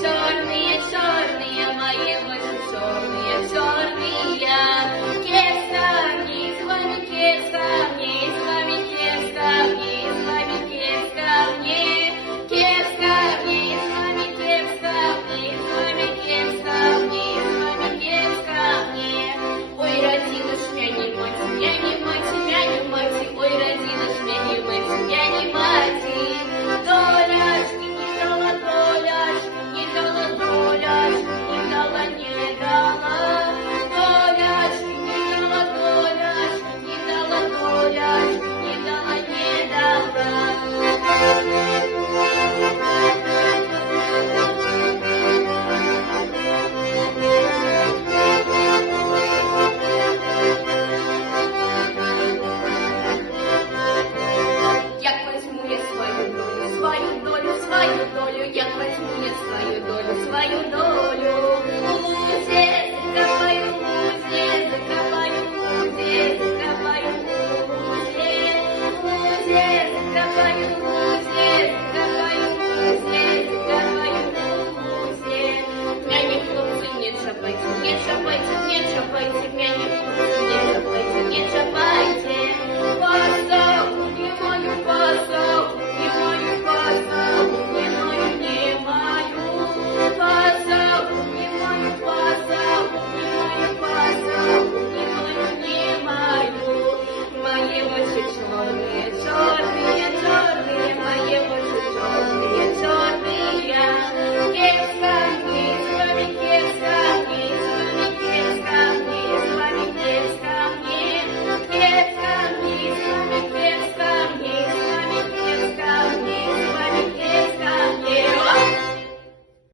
черные, черные, мои очень черные, черные. Кеска вниз, с вами кеска вниз, с вами кеска вниз, с вами кеска вниз. Кеска вниз, с вами кеска вниз, с вами кеска вниз, с вами кеска вниз. Ой, родилась меня не мать, меня не мать, меня не мать. Ой, родилась меня не мать, меня не мать. Доляшки не дала, доляшки не дала, доляшки не дала, не дала. Доляшки не дала, доляшки не дала, доляшки не дала, не дала. Як возьму я свою долю, свою долю, свою долю, як возьму я свою долю, свою долю. У лузі